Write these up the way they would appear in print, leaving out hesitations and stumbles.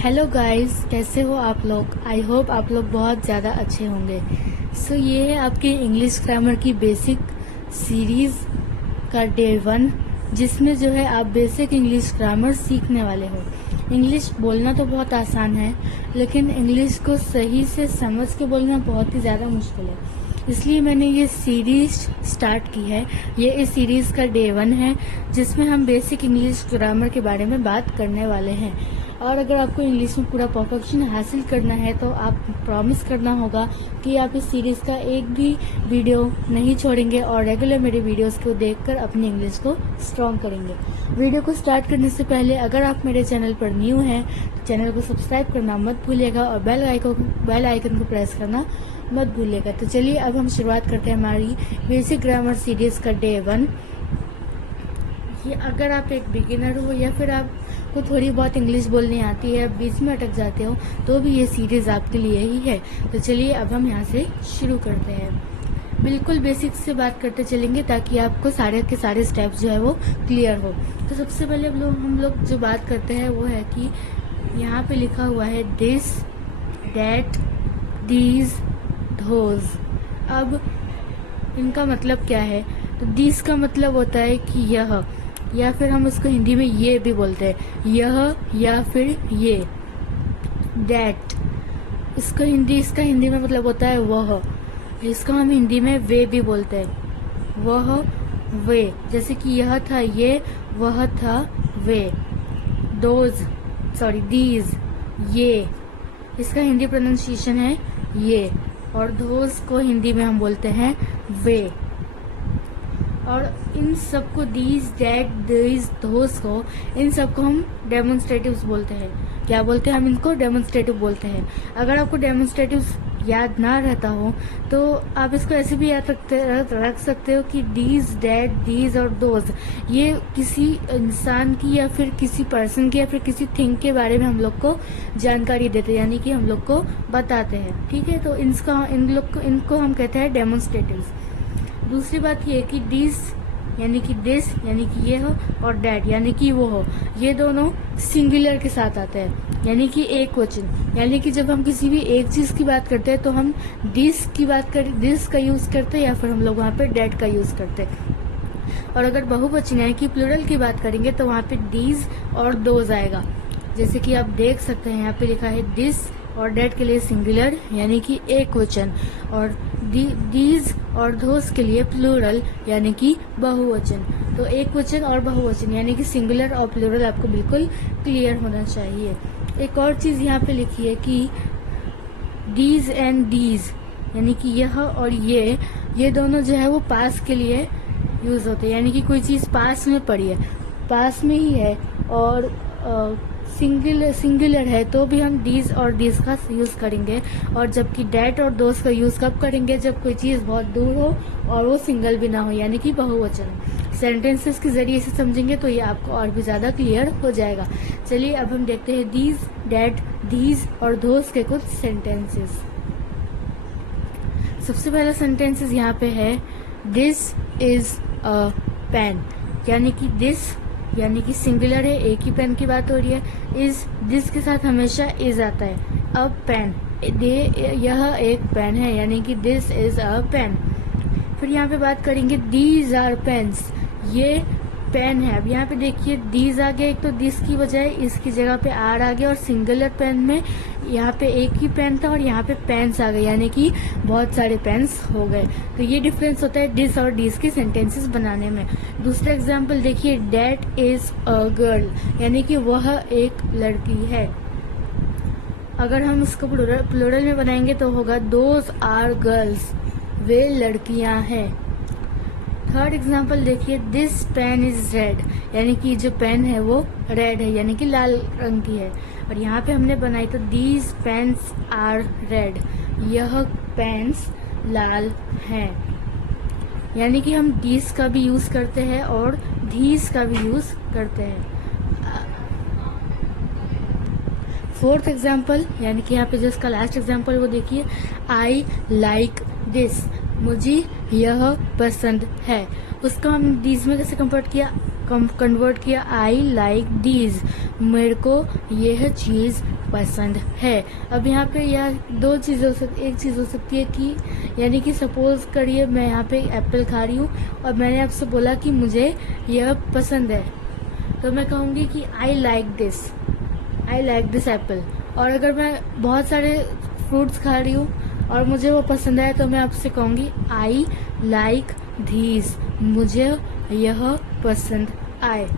Hello guys, कैसे हो आप लोग। आई होप आप लोग बहुत ज़्यादा अच्छे होंगे। ये है आपकी इंग्लिश ग्रामर की बेसिक सीरीज़ का डे 1, जिसमें जो है आप बेसिक इंग्लिश ग्रामर सीखने वाले हो। इंग्लिश बोलना तो बहुत आसान है, लेकिन इंग्लिश को सही से समझ के बोलना बहुत ही ज़्यादा मुश्किल है। इसलिए मैंने ये सीरीज स्टार्ट की है। ये इस सीरीज़ का डे 1 है, जिसमें हम बेसिक इंग्लिश ग्रामर के बारे में बात करने वाले हैं। और अगर आपको इंग्लिश में पूरा परफेक्शन हासिल करना है तो आप प्रॉमिस करना होगा कि आप इस सीरीज़ का एक भी वीडियो नहीं छोड़ेंगे और रेगुलर मेरे वीडियोस को देखकर अपनी इंग्लिश को स्ट्रॉन्ग करेंगे। वीडियो को स्टार्ट करने से पहले अगर आप मेरे चैनल पर न्यू हैं तो चैनल को सब्सक्राइब करना मत भूलिएगा और बेल आइकन को प्रेस करना मत भूलिएगा। तो चलिए अब हम शुरुआत करते हैं हमारी बेसिक ग्रामर सीरीज़ का डे 1। ये अगर आप एक बिगिनर हो या फिर आपको थोड़ी बहुत इंग्लिश बोलनी आती है, बीच में अटक जाते हो, तो भी ये सीरीज़ आपके लिए ही है। तो चलिए अब हम यहाँ से शुरू करते हैं। बिल्कुल बेसिक से बात करते चलेंगे ताकि आपको सारे के सारे स्टेप्स जो है वो क्लियर हो। तो सबसे पहले हम लोग जो बात करते हैं वो है कि यहाँ पे लिखा हुआ है दिस, दैट, दीज, धोज। अब इनका मतलब क्या है? तो दिस का मतलब होता है कि यह, या फिर हम उसको हिंदी में ये भी बोलते हैं, यह या फिर ये। दैट, इसका हिंदी में मतलब होता है वह। इसको हम हिंदी में वे भी बोलते हैं, वह, वे। जैसे कि यह था ये, वह था वे। दीज, ये। इसका हिंदी प्रोनाउंसिएशन है ये। और धोज को हिंदी में हम बोलते हैं वे। और इन सबको दीज, दैट, दीज, धोज को, इन सबको हम डेमोन्स्ट्रेटिव्स बोलते हैं। क्या बोलते हैं हम इनको? डेमोन्स्ट्रेटिव बोलते हैं। अगर आपको डेमोन्स्ट्रेटिव्स याद ना रहता हो तो आप इसको ऐसे भी याद रख सकते हो कि दीज, दैट, दीज और दोज, ये किसी इंसान की या फिर किसी पर्सन की या फिर किसी थिंग के बारे में हम लोग को जानकारी देते हैं, यानी कि हम लोग को बताते हैं। ठीक है, तो इनको हम कहते हैं डेमोन्स्ट्रेटिव्स। दूसरी बात ये कि दिस यानी कि दिस यानी कि ये हो, और डैट यानी कि वो हो, ये दोनों सिंगुलर के साथ आते हैं, यानी कि एक वचन। यानी कि जब हम किसी भी एक चीज की बात करते हैं तो हम दिस का यूज करते हैं या फिर हम लोग वहाँ पे डैट का यूज करते हैं। और अगर बहुवचन यानी कि प्लूरल की बात करेंगे तो वहाँ पे दीज और दोज आएगा। जैसे कि आप देख सकते हैं यहाँ पे लिखा है दिस, और डैट के लिए सिंगुलर यानी कि एक वचन, और दीज और धोस के लिए प्लूरल यानी कि बहुवचन। तो एक वचन और बहुवचन यानी कि सिंगुलर और प्लूरल आपको बिल्कुल क्लियर होना चाहिए। एक और चीज यहाँ पे लिखी है कि दीज एंड दीज यानी कि यह और ये दोनों जो है वो पास के लिए यूज होते हैं, यानी कि कोई चीज पास में पड़ी है, पास में ही है और सिंगुलर है तो भी हम दीज और दीज का यूज करेंगे। और जबकि डैट और दोस का यूज कब करेंगे? जब कोई चीज बहुत दूर हो और वो सिंगल भी ना हो, यानी कि बहुवचन। सेंटेंसेस के जरिए से समझेंगे तो ये आपको और भी ज्यादा क्लियर हो जाएगा। चलिए अब हम देखते हैं दीज, डैट, दीज और दोस के कुछ सेंटेंसेस। सबसे पहला सेंटेंसेस यहाँ पे है दिस इज अ पेन, यानी कि दिस यानी कि सिंगुलर है, एक ही पेन की बात हो रही है। इज, दिस के साथ हमेशा इज आता है। अ पेन, यह एक पेन है, यानी कि दिस इज अ पेन। फिर यहाँ पे बात करेंगे दीज आर पेन्स, ये पेन है। अब यहाँ पे देखिए दीज आ गया, एक तो दिस की बजाय इसकी जगह पे आर आ गया, और सिंगुलर पेन में यहाँ पे एक ही पेन था और यहाँ पे पेन्स आ गए, यानी कि बहुत सारे पेन्स हो गए। तो ये डिफरेंस होता है दिस और दिस के सेंटेंसेस बनाने में। दूसरा एग्जाम्पल देखिए, दैट इज अ गर्ल, यानी कि वह एक लड़की है। अगर हम इसको प्लूरल में बनाएंगे तो होगा दोज आर गर्ल्स, वे लड़कियां हैं। थर्ड एग्जाम्पल देखिए, दिस पेन इज रेड, यानी कि जो पेन है वो रेड है, यानी कि लाल रंग की है। और यहाँ पे हमने बनाई तो दीज पेन्स आर रेड, यह पेन्स लाल हैं। यानी कि हम दीज का भी यूज करते हैं और धीस का भी यूज करते हैं। फोर्थ एग्जाम्पल यानी कि यहाँ पे जो इसका लास्ट एग्जाम्पल वो देखिए, आई लाइक दिस, मुझे यह पसंद है। उसका हम दीज में कैसे कन्वर्ट किया? आई लाइक दीज, मेरे को यह चीज पसंद है। अब यहाँ पे यह दो चीज़ हो सकती, एक चीज़ हो सकती है कि यानी कि सपोज करिए मैं यहाँ पे एप्पल खा रही हूँ और मैंने आपसे बोला कि मुझे यह पसंद है, तो मैं कहूँगी कि आई लाइक दिस एप्पल। और अगर मैं बहुत सारे फ्रूट्स खा रही हूँ और मुझे वो पसंद है तो मैं आपसे कहूँगी आई लाइक धीज, मुझे यह पसंद आए।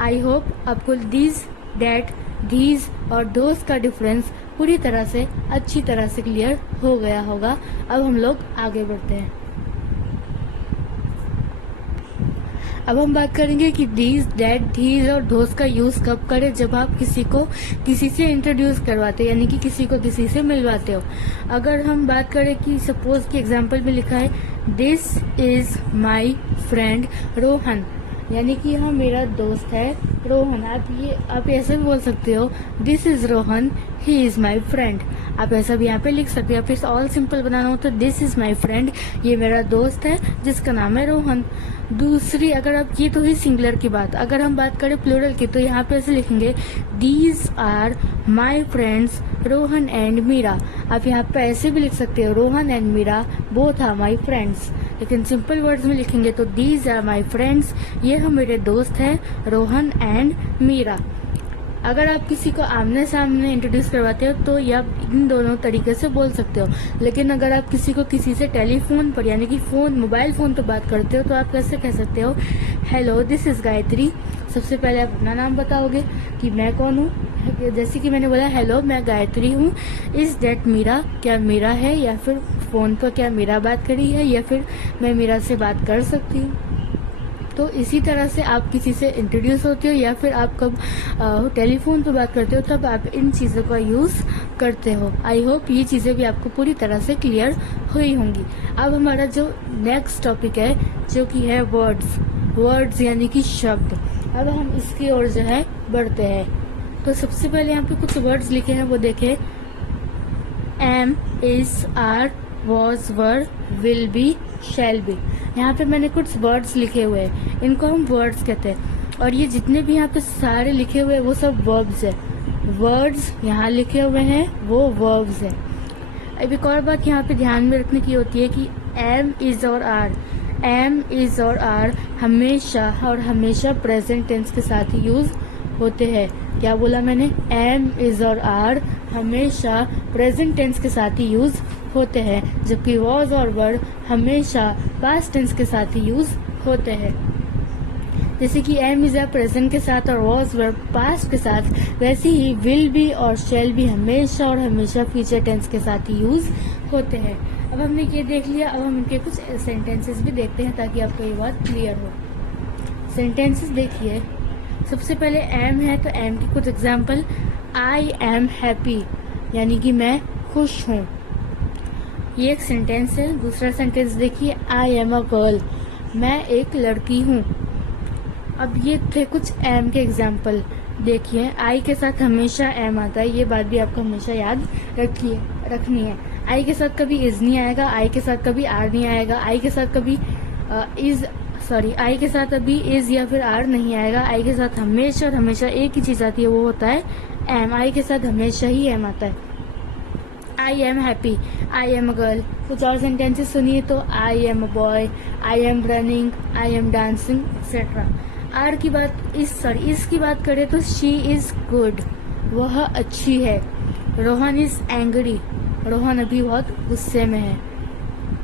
आई होप आपको दिस, डैट, धीज और दोस्त का डिफरेंस पूरी तरह से अच्छी तरह से क्लियर हो गया होगा। अब हम लोग आगे बढ़ते हैं। अब हम बात करेंगे कि दिस, डैट, धीज और दोस्त का यूज कब करें, जब आप किसी से इंट्रोड्यूस करवाते यानी कि किसी से मिलवाते हो। अगर हम बात करें कि सपोज की एग्जांपल में लिखा है this is my friend Rohan, यानी कि यह मेरा दोस्त है रोहन। आप ऐसे भी बोल सकते हो this is Rohan, he is my friend. आप ऐसा भी यहाँ पे लिख सकते हो। फिर ऑल सिंपल बनाना हो तो दिस इज माई फ्रेंड, ये मेरा दोस्त है जिसका नाम है रोहन। दूसरी, अगर आप ये तो ही सिंगुलर की बात, अगर हम बात करें प्लूरल की तो यहाँ पे ऐसे लिखेंगे these are my friends Rohan and Meera. आप यहाँ पे ऐसे भी लिख सकते हो Rohan and Meera both are my friends. लेकिन सिंपल वर्ड्स में लिखेंगे तो दीज आर माई फ्रेंड्स, ये हम मेरे दोस्त हैं रोहन एंड मीरा। अगर आप किसी को आमने सामने इंट्रोड्यूस करवाते हो तो ये आप इन दोनों तरीके से बोल सकते हो। लेकिन अगर आप किसी से टेलीफोन पर यानी कि मोबाइल फोन पर बात करते हो तो आप कैसे कह सकते हो हेलो दिस इज गायत्री। सबसे पहले आप अपना नाम बताओगे कि मैं कौन हूँ, जैसे कि मैंने बोला हेलो मैं गायत्री हूँ। इज दैट मीरा, क्या मीरा है, या फिर फोन पर क्या मीरा बात करी है, या फिर मैं मीरा से बात कर सकती हूँ। तो इसी तरह से आप किसी से इंट्रोड्यूस होते हो या फिर आप कब टेलीफोन पर बात करते हो तब आप इन चीज़ों का यूज़ करते हो। आई होप ये चीज़ें भी आपको पूरी तरह से क्लियर हुई होंगी। अब हमारा जो नेक्स्ट टॉपिक है जो कि है वर्ड्स यानी कि शब्द। अब हम इसकी ओर जो है बढ़ते हैं। तो सबसे पहले यहाँ पे कुछ वर्ड्स लिखे हैं वो देखें। Am, is, are, was, were, will be, shall be. यहाँ पे मैंने कुछ वर्ड्स लिखे हुए हैं, इनको हम वर्ड्स कहते हैं। और ये जितने भी यहाँ पे सारे लिखे हुए हैं वो सब वर्ब्स है। वर्ड्स यहाँ लिखे हुए हैं वो वर्ब्स है। अब एक और बात यहाँ पे ध्यान में रखने की होती है कि एम, इज और आर हमेशा प्रेजेंट टेंस के साथ ही यूज होते हैं। क्या बोला मैंने? एम, इज और आर हमेशा प्रेजेंट टेंस के साथ ही यूज होते हैं, जबकि वॉज और वर हमेशा पास्ट टेंस के साथ ही यूज होते हैं। जैसे कि एम इज प्रेजेंट के साथ और वॉज वर पास्ट के साथ, वैसे ही विल बी और शेल भी हमेशा और हमेशा फ्यूचर टेंस के साथ ही यूज होते हैं। अब हमने ये देख लिया, अब हम इनके कुछ सेंटेंसेस भी देखते हैं ताकि आपको ये बात क्लियर हो। सेंटेंसेस देखिए, सबसे पहले एम है तो एम की कुछ एग्जाम्पल। आई एम हैप्पी यानी कि मैं खुश हूँ, ये एक सेंटेंस है। दूसरा सेंटेंस देखिए, आई एम अ गर्ल, मैं एक लड़की हूँ। अब ये थे कुछ एम के एग्जाम्पल। देखिए आई के साथ हमेशा एम आता है, ये बात भी आपको हमेशा याद रखनी है। आई के साथ कभी इज नहीं आएगा, आई के साथ कभी आर नहीं आएगा, आई के साथ कभी आई के साथ अभी इज या फिर आर नहीं आएगा। आई के साथ हमेशा और हमेशा एक ही चीज आती है, वो होता है एम। आई के साथ हमेशा ही एम आता है। I am happy, I am a girl. कुछ और सेंटेंसेस सुनिए तो I am a boy, I am running, I am dancing etcetera. Are की बात इसकी बात करें तो शी इज गुड, वह अच्छी है। रोहन इज एंग्री, रोहन अभी बहुत गुस्से में है।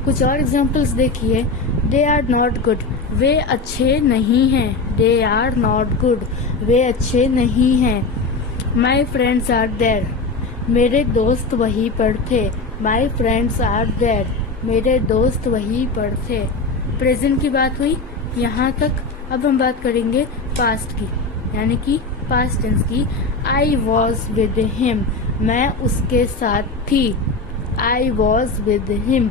कुछ और एग्जाम्पल्स देखिए, दे आर नॉट गुड, वे अच्छे नहीं हैं। दे आर नॉट गुड, वे अच्छे नहीं हैं। माई फ्रेंड्स आर देयर, मेरे दोस्त वहीं पर थे। माई फ्रेंड्स आर देयर, मेरे दोस्त वहीं पर थे। प्रेजेंट की बात हुई यहाँ तक। अब हम बात करेंगे पास्ट की, यानी कि पास्ट टेंस की। आई वॉज विद हिम, मैं उसके साथ थी। आई वॉज विद हिम,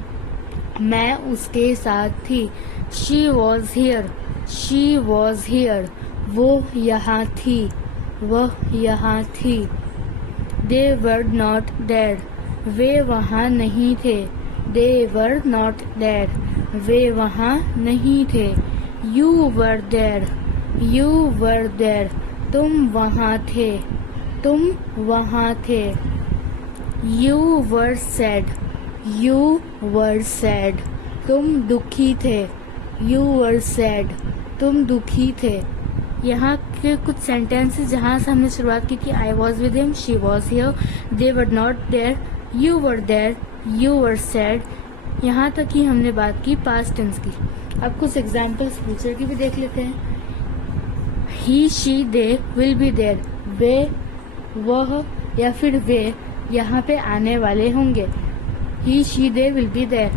मैं उसके साथ थी। शी वॉज हियर, वो यहाँ थी, वह यहाँ थी। दे वर नॉट देयर, वे वहाँ नहीं थे। दे वर नॉट देयर, वे वहाँ नहीं थे। यू वर देयर, तुम वहाँ थे, तुम वहाँ थे। You were sad. You were sad. तुम दुखी थे। You were sad. तुम दुखी थे। यहाँ के कुछ सेंटेंसेस जहाँ से हमने शुरुआत की I was with him, she was here, they were not there, you were there, you were sad। यहाँ तक ही हमने बात की पास्ट टेंस की। अब कुछ एग्जाम्पल्स फ्यूचर की भी देख लेते हैं। he, she, they will be there। वे, वह या फिर वे यहाँ पे आने वाले होंगे। he, she, they will be there।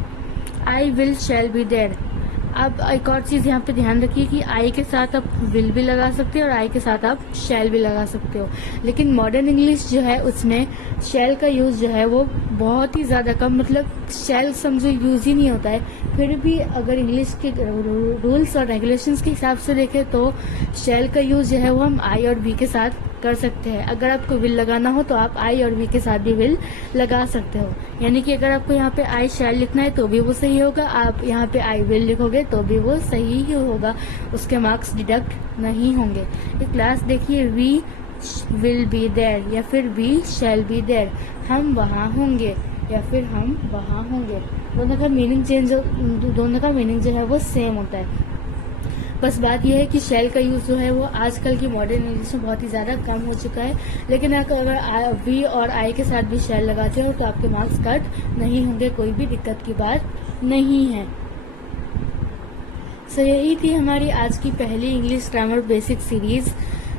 I will, shall be there। अब एक और चीज यहाँ पे ध्यान रखिए कि आई के साथ आप विल भी लगा सकते हो और आई के साथ आप शैल भी लगा सकते हो, लेकिन मॉडर्न इंग्लिश जो है उसमें शैल का यूज जो है वो बहुत ही ज्यादा कम, मतलब शैल समझो यूज ही नहीं होता है। फिर भी अगर इंग्लिश के रूल्स और रेगुलेशंस के हिसाब से देखें तो शैल का यूज जो है वो हम आई और बी के साथ कर सकते हैं। अगर आपको विल लगाना हो तो आप आई और बी के साथ भी विल लगा सकते हो, यानी कि अगर आपको यहाँ पे आई शैल लिखना है तो भी वो सही होगा, आप यहाँ पे आई विल लिखोगे तो भी वो सही ही होगा, उसके मार्क्स डिडक्ट नहीं होंगे। एक क्लास देखिए, वी विल बी देयर या फिर वी शैल बी देयर, हम वहाँ होंगे या फिर हम वहाँ होंगे। दोनों का मीनिंग जो है वो सेम होता है। बस बात यह है कि शैल का यूज जो है वो आजकल की मॉडर्न इंग्लिश में बहुत ही ज्यादा कम हो चुका है, लेकिन अगर वी और आई के साथ भी शैल लगाते हो तो आपके मार्क्स कट नहीं होंगे, कोई भी दिक्कत की बात नहीं है। सो यही थी हमारी आज की पहली इंग्लिश ग्रामर बेसिक सीरीज,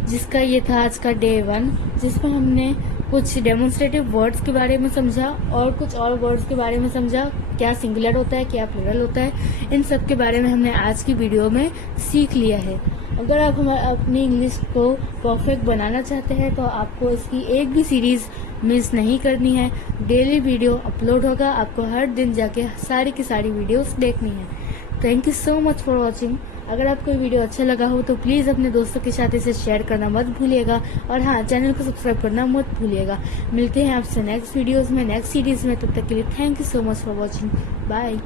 जिसका ये था आज का डे 1, जिसमें हमने कुछ डेमोन्स्ट्रेटिव वर्ड्स के बारे में समझा और कुछ और वर्ड्स के बारे में समझा, क्या सिंगुलर होता है, क्या प्लूरल होता है, इन सब के बारे में हमने आज की वीडियो में सीख लिया है। अगर आप अपनी इंग्लिश को परफेक्ट बनाना चाहते हैं तो आपको इसकी एक भी सीरीज मिस नहीं करनी है। डेली वीडियो अपलोड होगा, आपको हर दिन जाके सारी की सारी वीडियोस देखनी है। Thank you so much for watching. अगर आपको ये वीडियो अच्छा लगा हो तो प्लीज़ अपने दोस्तों के साथ इसे शेयर करना मत भूलिएगा, और हाँ, चैनल को सब्सक्राइब करना मत भूलिएगा। मिलते हैं आपसे नेक्स्ट वीडियोस में, नेक्स्ट सीरीज में। तब तक के लिए thank you so much for watching. Bye.